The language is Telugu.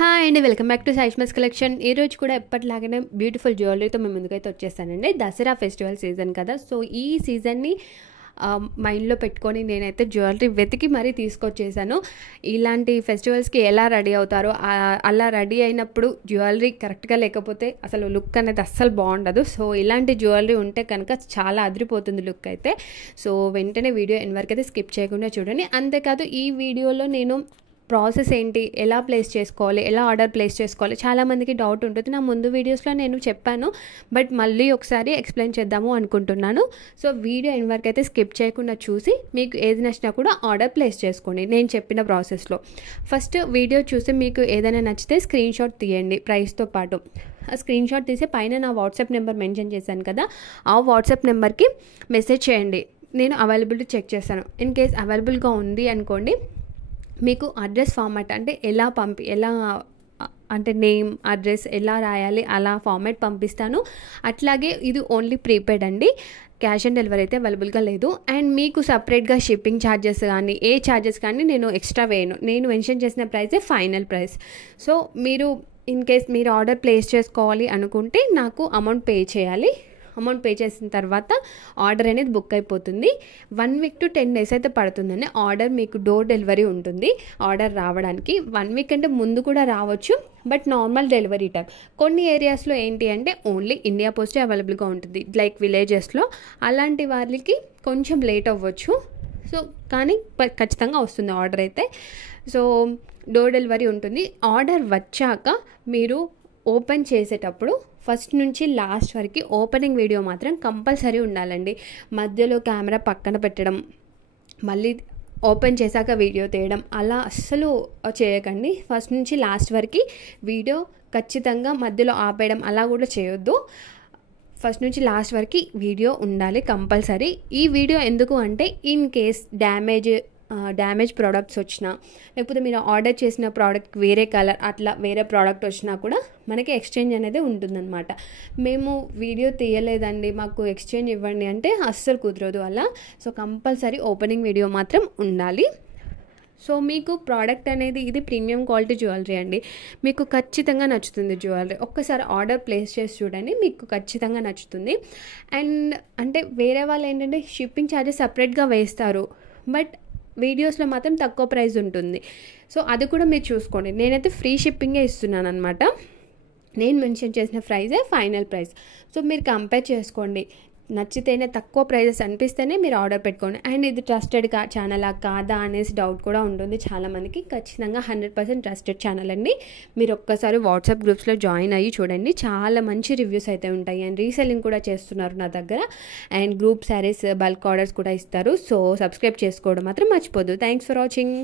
హాయ్ అండి, వెల్కమ్ బ్యాక్ టు సాయిష్మాస్ కలెక్షన్. ఈరోజు కూడా ఎప్పటిలాగానే బ్యూటిఫుల్ జ్యువెలరీతో మేము ముందుకైతే వచ్చేసానండి. దసరా ఫెస్టివల్ సీజన్ కదా, సో ఈ సీజన్ని మైండ్లో పెట్టుకొని నేనైతే జ్యువెలరీ వెతికి మరీ తీసుకొచ్చేసాను. ఇలాంటి ఫెస్టివల్స్కి ఎలా రెడీ అవుతారో అలా రెడీ అయినప్పుడు జ్యువెలరీ కరెక్ట్గా లేకపోతే అసలు లుక్ అనేది అస్సలు బాగుండదు. సో ఇలాంటి జ్యువెలరీ ఉంటే కనుక చాలా అదిరిపోతుంది లుక్ అయితే. సో వెంటనే వీడియో ఎన్ని వరకు అయితే స్కిప్ చేయకుండా చూడండి. అంతేకాదు ఈ వీడియోలో నేను ప్రాసెస్ ఏంటి, ఎలా ప్లేస్ చేసుకోవాలి, ఎలా ఆర్డర్ ప్లేస్ చేసుకోవాలి, చాలామందికి డౌట్ ఉంటుంది. నా ముందు వీడియోస్లో నేను చెప్పాను, బట్ మళ్ళీ ఒకసారి ఎక్స్ప్లెయిన్ చేద్దాము అనుకుంటున్నాను. సో వీడియో ఎన్ని వరకు అయితే స్కిప్ చేయకుండా చూసి మీకు ఏది నచ్చినా కూడా ఆర్డర్ ప్లేస్ చేసుకోండి నేను చెప్పిన ప్రాసెస్లో. ఫస్ట్ వీడియో చూసి మీకు ఏదైనా నచ్చితే స్క్రీన్ షాట్ తీయండి ప్రైస్తో పాటు. ఆ స్క్రీన్ షాట్ తీసి పైన నా వాట్సాప్ నెంబర్ మెన్షన్ చేశాను కదా, ఆ వాట్సాప్ నెంబర్కి మెసేజ్ చేయండి. నేను అవైలబిలిటీ చెక్ చేస్తాను. ఇన్ కేస్ అవైలబుల్గా ఉంది అనుకోండి, మీకు అడ్రస్ ఫార్మాట్ అంటే ఎలా అంటే నేమ్, అడ్రస్ ఎలా రాయాలి అలా ఫార్మాట్ పంపిస్తాను. అట్లాగే ఇది ఓన్లీ ప్రీపెయిడ్ అండి, క్యాష్ ఆన్ డెలివరీ అయితే అవైలబుల్గా లేదు. అండ్ మీకు సపరేట్గా షిప్పింగ్ ఛార్జెస్ కానీ ఏ ఛార్జెస్ కానీ నేను ఎక్స్ట్రా వేయను. నేను మెన్షన్ చేసిన ప్రైసే ఫైనల్ ప్రైస్. సో మీరు ఇన్ కేస్ మీరు ఆర్డర్ ప్లేస్ చేసుకోవాలి అనుకుంటే నాకు అమౌంట్ పే చేయాలి. అమౌంట్ పే చేసిన తర్వాత ఆర్డర్ అనేది బుక్ అయిపోతుంది. 1 వీక్ to 10 days అయితే పడుతుందండి. ఆర్డర్ మీకు డోర్ డెలివరీ ఉంటుంది. ఆర్డర్ రావడానికి 1 వీక్ అంటే ముందు కూడా రావచ్చు, బట్ నార్మల్ డెలివరీ టైం. కొన్ని ఏరియాస్లో ఏంటి అంటే ఓన్లీ ఇండియా పోస్టే అవైలబుల్గా ఉంటుంది, లైక్ విలేజెస్లో. అలాంటి వాళ్ళకి కొంచెం లేట్ అవ్వచ్చు. సో కానీ ఖచ్చితంగా వస్తుంది ఆర్డర్ అయితే. సో డోర్ డెలివరీ ఉంటుంది. ఆర్డర్ వచ్చాక మీరు ఓపెన్ చేసేటప్పుడు ఫస్ట్ నుంచి లాస్ట్ వరకు ఓపెనింగ్ వీడియో మాత్రం కంపల్సరీ ఉండాలండి. మధ్యలో కెమెరా పక్కన పెట్టడం, మళ్ళీ ఓపెన్ చేశాక వీడియో తీయడం అలా అస్సలు చేయకండి. ఫస్ట్ నుంచి లాస్ట్ వరకు వీడియో ఖచ్చితంగా, మధ్యలో ఆపేయడం అలా కూడా చేయొద్దు. ఫస్ట్ నుంచి లాస్ట్ వరకు వీడియో ఉండాలి కంపల్సరీ. ఈ వీడియో ఎందుకు అంటే ఇన్ కేస్ డ్యామేజ్ ప్రోడక్ట్స్ వచ్చినా, లేకపోతే మీరు ఆర్డర్ చేసిన ప్రోడక్ట్ వేరే కలర్ అట్లా వేరే ప్రోడక్ట్ వచ్చినా కూడా మనకి ఎక్స్చేంజ్ అనేది ఉంటుందన్నమాట. మేము వీడియో తీయలేదండి, మాకు ఎక్స్చేంజ్ ఇవ్వండి అంటే అస్సలు కుదరదు అలా. సో కంపల్సరీ ఓపెనింగ్ వీడియో మాత్రం ఉండాలి. సో మీకు ప్రోడక్ట్ అనేది ఇది ప్రీమియం క్వాలిటీ జ్యువెలరీ అండి, మీకు ఖచ్చితంగా నచ్చుతుంది జ్యువెలరీ. ఒక్కసారి ఆర్డర్ ప్లేస్ చేసి చూడండి, మీకు ఖచ్చితంగా నచ్చుతుంది. అండ్ అంటే వేరే వాళ్ళు ఏంటంటే షిప్పింగ్ ఛార్జెస్ సపరేట్గా వేస్తారు, బట్ వీడియోస్లో మాత్రం తక్కువ ప్రైస్ ఉంటుంది. సో అది కూడా మీరు చూసుకోండి. నేనైతే ఫ్రీ షిప్పింగే ఇస్తున్నాను అనమాట. నేను మెన్షన్ చేసిన ప్రైజే ఫైనల్ ప్రైస్. సో మీరు కంపేర్ చేసుకోండి. నచ్చితేనే, తక్కువ ప్రైజెస్ అనిపిస్తేనే మీరు ఆర్డర్ పెట్టుకోండి. అండ్ ఇది ట్రస్టెడ్ ఛానలా కాదా అనేసి డౌట్ కూడా ఉంటుంది చాలామందికి. ఖచ్చితంగా 100% ట్రస్టెడ్ ఛానల్ అండి. మీరు ఒక్కసారి వాట్సాప్ గ్రూప్స్లో జాయిన్ అయ్యి చూడండి, చాలా మంచి రివ్యూస్ అయితే ఉంటాయి. అండ్ రీసెల్లింగ్ కూడా చేస్తున్నారు నా దగ్గర. And group saris, bulk orders కూడా ఇస్తారు. సో సబ్స్క్రైబ్ చేసుకోవడం మాత్రం మర్చిపోద్దు. Thanks for watching.